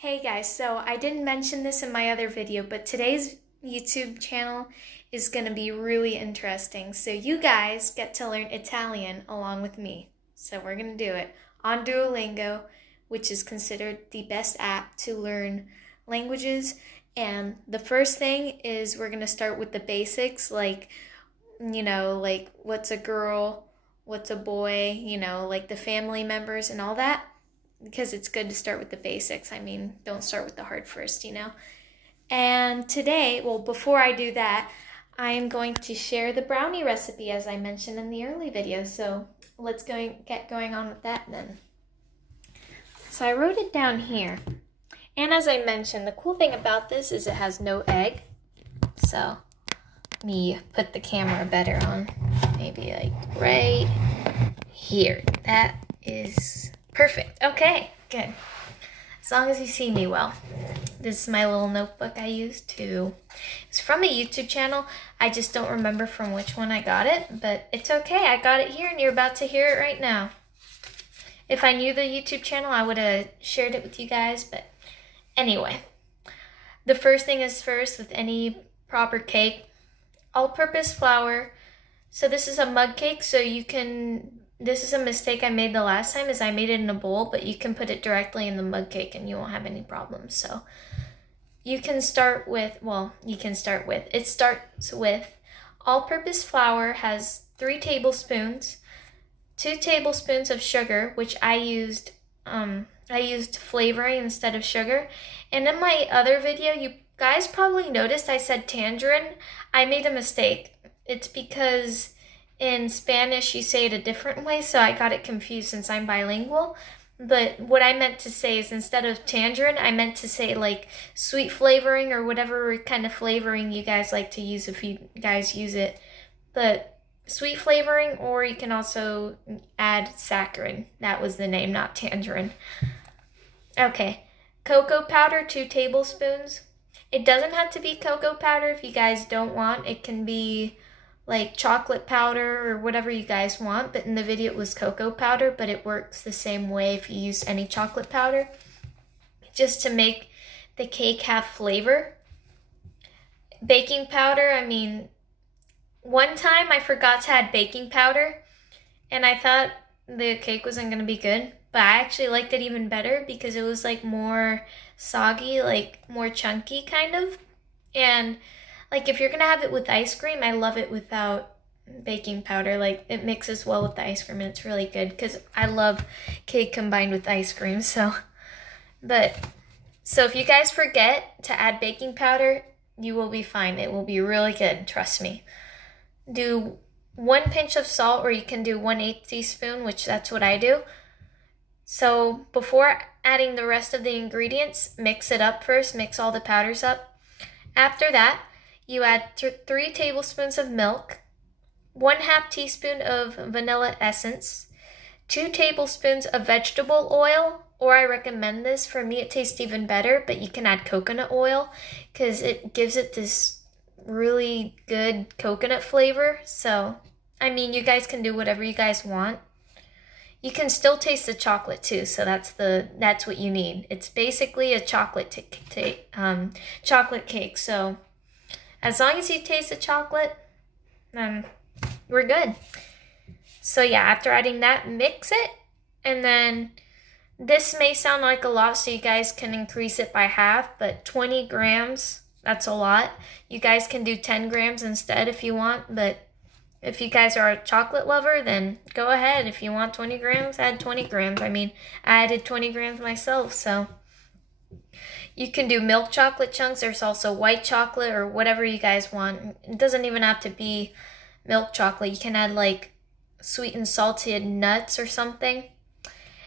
Hey guys, so I didn't mention this in my other video, but today's YouTube channel is going to be really interesting. So you guys get to learn Italian along with me. So we're going to do it on Duolingo, which is considered the best app to learn languages. And the first thing is we're going to start with the basics, like, like what's a girl, what's a boy, like the family members and all that. Because it's good to start with the basics. I mean, don't start with the hard first, And today, well, before I do that, I am going to share the brownie recipe as I mentioned in the early video. So let's get going on with that then. So I wrote it down here. And as I mentioned, the cool thing about this is it has no egg. So let me put the camera better on. Maybe like right here. That is perfect. Okay, good. As long as you see me well. This is my little notebook I used to. It's from a YouTube channel. I just don't remember from which one I got it, but it's okay. I got it here and you're about to hear it right now. If I knew the YouTube channel, I would have shared it with you guys, but anyway. The first thing is first with any proper cake. All-purpose flour. So this is a mug cake, so you can... This is a mistake I made the last time, is I made it in a bowl, but you can put it directly in the mug cake and you won't have any problems. So you can start with, it starts with all-purpose flour has 3 tablespoons, 2 tablespoons of sugar, which I used flavoring instead of sugar. And in my other video, you guys probably noticed I said tangerine. I made a mistake. It's because in Spanish, you say it a different way, so I got it confused since I'm bilingual. But what I meant to say is instead of tangerine, I meant to say like sweet flavoring or whatever kind of flavoring you guys like to use if you guys use it. But sweet flavoring, or you can also add saccharin. That was the name, not tangerine. Okay, cocoa powder, 2 tablespoons. It doesn't have to be cocoa powder if you guys don't want. It can be like chocolate powder or whatever you guys want, but in the video it was cocoa powder, but it works the same way if you use any chocolate powder, just to make the cake have flavor. Baking powder, I mean, one time I forgot to add baking powder, and I thought the cake wasn't gonna be good, but I actually liked it even better because it was like more soggy, like more chunky kind of, and like if you're gonna have it with ice cream, I love it without baking powder. Like it mixes well with the ice cream and it's really good because I love cake combined with ice cream. So if you guys forget to add baking powder, you will be fine. It will be really good, trust me. Do 1 pinch of salt, or you can do 1/8 teaspoon, which that's what I do. So before adding the rest of the ingredients, mix it up first, mix all the powders up. After that, you add 3 tablespoons of milk, 1/2 teaspoon of vanilla essence, 2 tablespoons of vegetable oil, or I recommend this. For me, it tastes even better, but you can add coconut oil because it gives it this really good coconut flavor. So, I mean, you guys can do whatever you guys want. You can still taste the chocolate too, so that's what you need. It's basically a chocolate cake. So as long as you taste the chocolate, we're good. So yeah, after adding that, mix it. And then this may sound like a lot, so you guys can increase it by half, but 20 grams, that's a lot. You guys can do 10 grams instead if you want, but if you guys are a chocolate lover, then go ahead. If you want 20 grams, add 20 grams. I mean, I added 20 grams myself, so. You can do milk chocolate chunks. There's also white chocolate or whatever you guys want. It doesn't even have to be milk chocolate. You can add like sweet and salted nuts or something.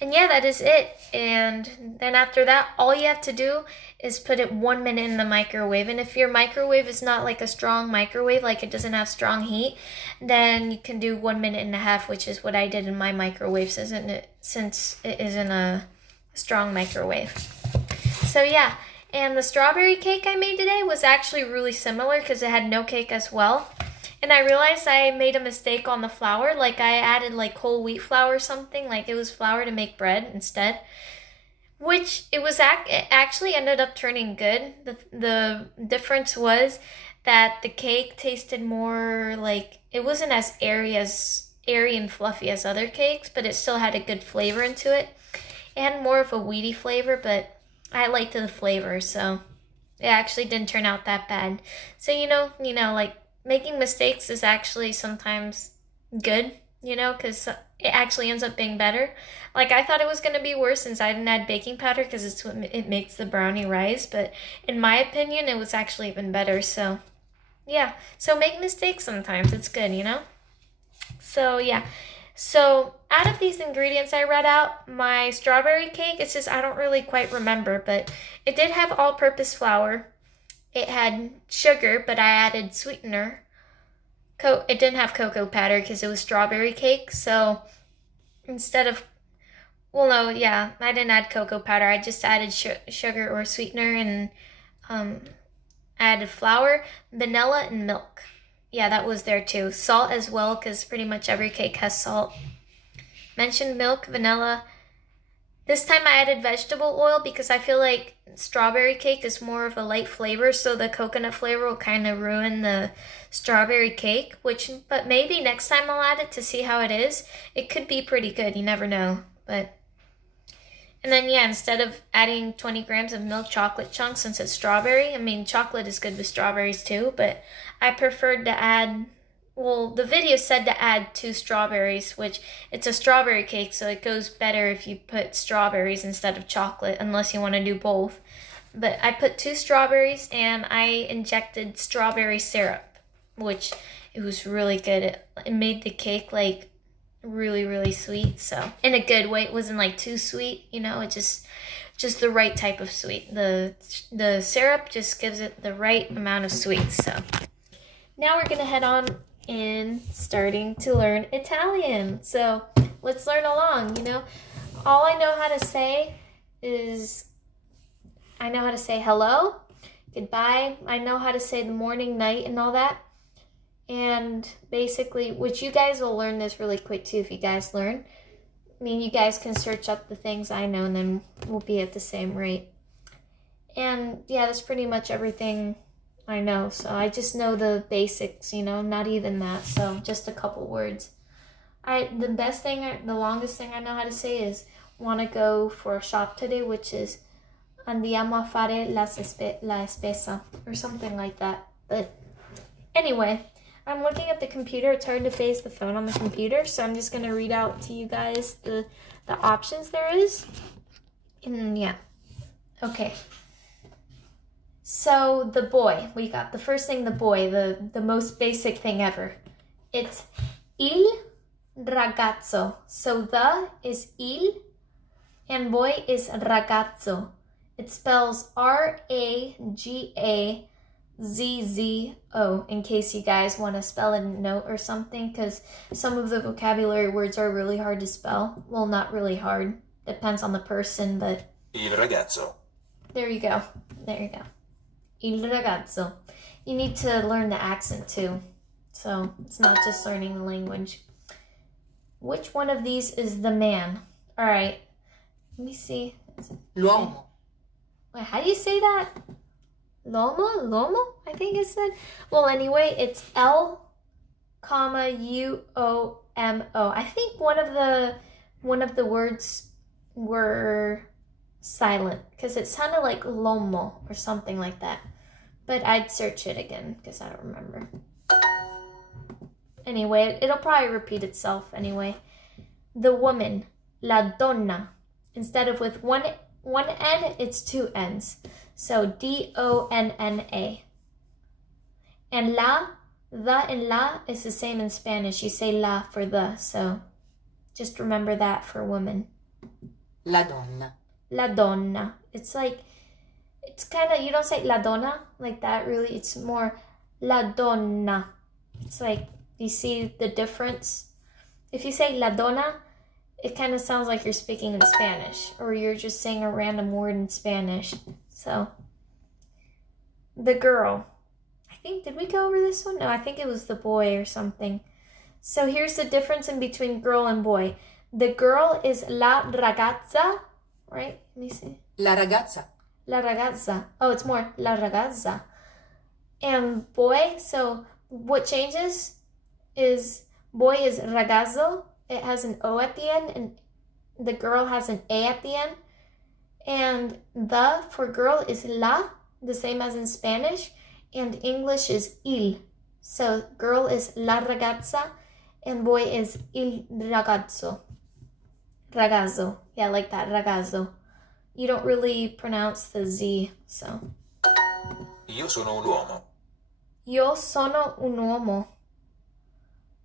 And yeah, that is it. And then after that, all you have to do is put it 1 minute in the microwave. And if your microwave is not like a strong microwave, like it doesn't have strong heat, then you can do 1.5 minutes, which is what I did in my microwave, since it isn't a strong microwave. So yeah, and the strawberry cake I made today was actually really similar because it had no cake as well. And I realized I made a mistake on the flour. Like I added like whole wheat flour or something, like it was flour to make bread instead. which it actually ended up turning good. The difference was that the cake tasted more like, it wasn't as airy and fluffy as other cakes, but it still had a good flavor into it. It had more of a weedy flavor, but I liked the flavor, so it actually didn't turn out that bad. So like making mistakes is actually sometimes good, because it actually ends up being better. Like, I thought it was going to be worse since I didn't add baking powder because it makes the brownie rise, but in my opinion, it was actually even better. So yeah, so make mistakes sometimes. It's good, So yeah, so out of these ingredients I read out, my strawberry cake, it's just I don't really quite remember, but it did have all-purpose flour. It had sugar, but I added sweetener. It didn't have cocoa powder because it was strawberry cake, so instead of, well, no, yeah, I didn't add cocoa powder. I just added sugar or sweetener, and added flour, vanilla, and milk. Yeah, that was there too. Salt as well, because pretty much every cake has salt. Mentioned milk, vanilla. This time I added vegetable oil because I feel like strawberry cake is more of a light flavor, so the coconut flavor will kind of ruin the strawberry cake, but maybe next time I'll add it to see how it is. It could be pretty good, you never know. And then, yeah, instead of adding 20 grams of milk chocolate chunks, since it's strawberry, I mean, chocolate is good with strawberries too, but I preferred to add, well, the video said to add 2 strawberries, which it's a strawberry cake, so it goes better if you put strawberries instead of chocolate, unless you want to do both. But I put 2 strawberries, and I injected strawberry syrup, which it was really good. It made the cake, like, really, really sweet, so in a good way. It wasn't like too sweet, it just the right type of sweet. The syrup just gives it the right amount of sweet. So now we're gonna head on in starting to learn Italian, so let's learn along. All I know how to say is I know how to say hello, goodbye. I know how to say the morning, night, and all that. And basically, which you guys will learn this really quick too if you guys learn. I mean, you guys can search up the things I know, and then we'll be at the same rate. And yeah, that's pretty much everything I know. So I just know the basics, not even that. So just a couple words. The longest thing I know how to say is want to go for a shop today, which is andiamo a fare la spesa, or something like that. But anyway, I'm looking at the computer. It's hard to face the phone on the computer, so I'm just going to read out to you guys the options there is. And yeah. Okay. So the boy, we got the first thing, the boy, the most basic thing ever. It's il ragazzo. So the is il and boy is ragazzo. It spells R-A-G-A-Z-Z-O, in case you guys want to spell a note or something, because some of the vocabulary words are really hard to spell. Well, not really hard. Depends on the person, but... Il ragazzo. There you go. There you go. Il ragazzo. You need to learn the accent too, so it's not just learning the language. Which one of these is the man? All right. Let me see. L'uomo. Wait, how do you say that? L'uomo? L'uomo? I think it said. Well, anyway, it's L, U-O-M-O. I think one of the words were silent because it sounded like lomo or something like that. But I'd search it again because I don't remember. Anyway, it'll probably repeat itself anyway. The woman, la donna. Instead of with one N, it's 2 N's. So D-O-N-N-A. And the and la is the same in Spanish. You say la for the, so just remember that for woman. La donna. La donna. It's like, it's kind of, you don't say la donna like that really. It's more la donna. It's like, you see the difference? If you say la donna, it kind of sounds like you're speaking in Spanish, or you're just saying a random word in Spanish. So, the girl. I think, did we go over this one? No, I think it was the boy or something. So here's the difference in between girl and boy. The girl is la ragazza, right? Let me see. La ragazza. La ragazza. Oh, it's more la ragazza. And boy, so what changes is boy is ragazzo. It has an O at the end, and the girl has an A at the end. And the for girl is la, the same as in Spanish, and English is il. So girl is la ragazza, and boy is il ragazzo. Ragazzo. Yeah, like that, ragazzo. You don't really pronounce the Z, so. Io sono un uomo. Io sono un uomo.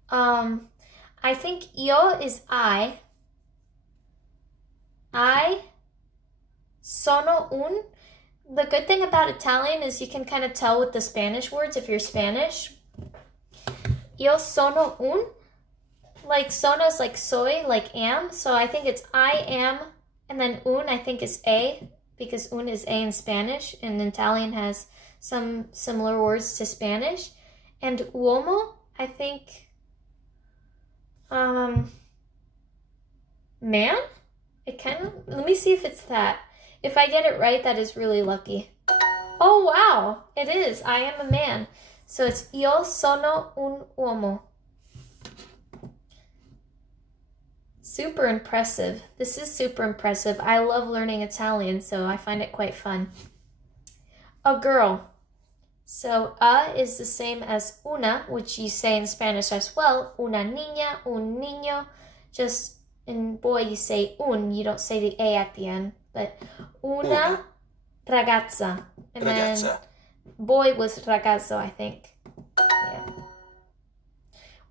I think io is I. I sono un. The good thing about Italian is you can kind of tell with the Spanish words if you're Spanish. Io sono un. Like sono is like soy, like am. So I think it's I am, and then un I think is a, because un is a in Spanish, and Italian has some similar words to Spanish. And uomo, I think, man? It kind of, let me see if it's that. If I get it right, that is really lucky. Oh, wow, it is. I am a man. So it's io sono un uomo. Super impressive. This is super impressive. I love learning Italian, so I find it quite fun. A girl. So is the same as una, which you say in Spanish as well. Una niña, un niño. Just in boy, you say un. You don't say the A at the end. But una ragazza. And Ragazza. then boy was ragazzo, I think. Yeah.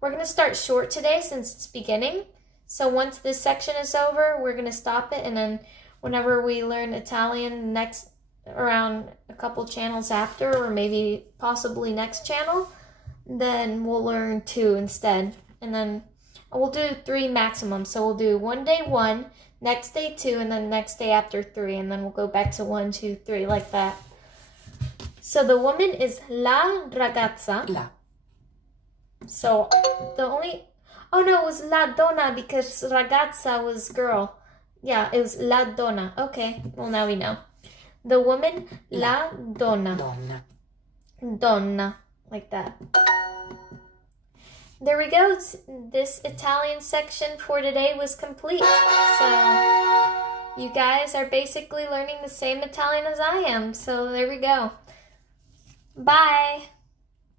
We're going to start short today since it's beginning. So once this section is over, we're going to stop it. And then whenever we learn Italian next, around a couple channels after, or maybe possibly next channel, then we'll learn 2 instead. And then we'll do 3 maximum. So we'll do one day 1, next day 2, and then next day after 3. And then we'll go back to 1, 2, 3 like that. So the woman is la ragazza. La. So the only, oh no, it was la donna because ragazza was girl. Yeah, it was la donna. Okay, well now we know. The woman, la donna. Donna. Donna, like that. There we go. This Italian section for today was complete. So you guys are basically learning the same Italian as I am. So there we go. Bye.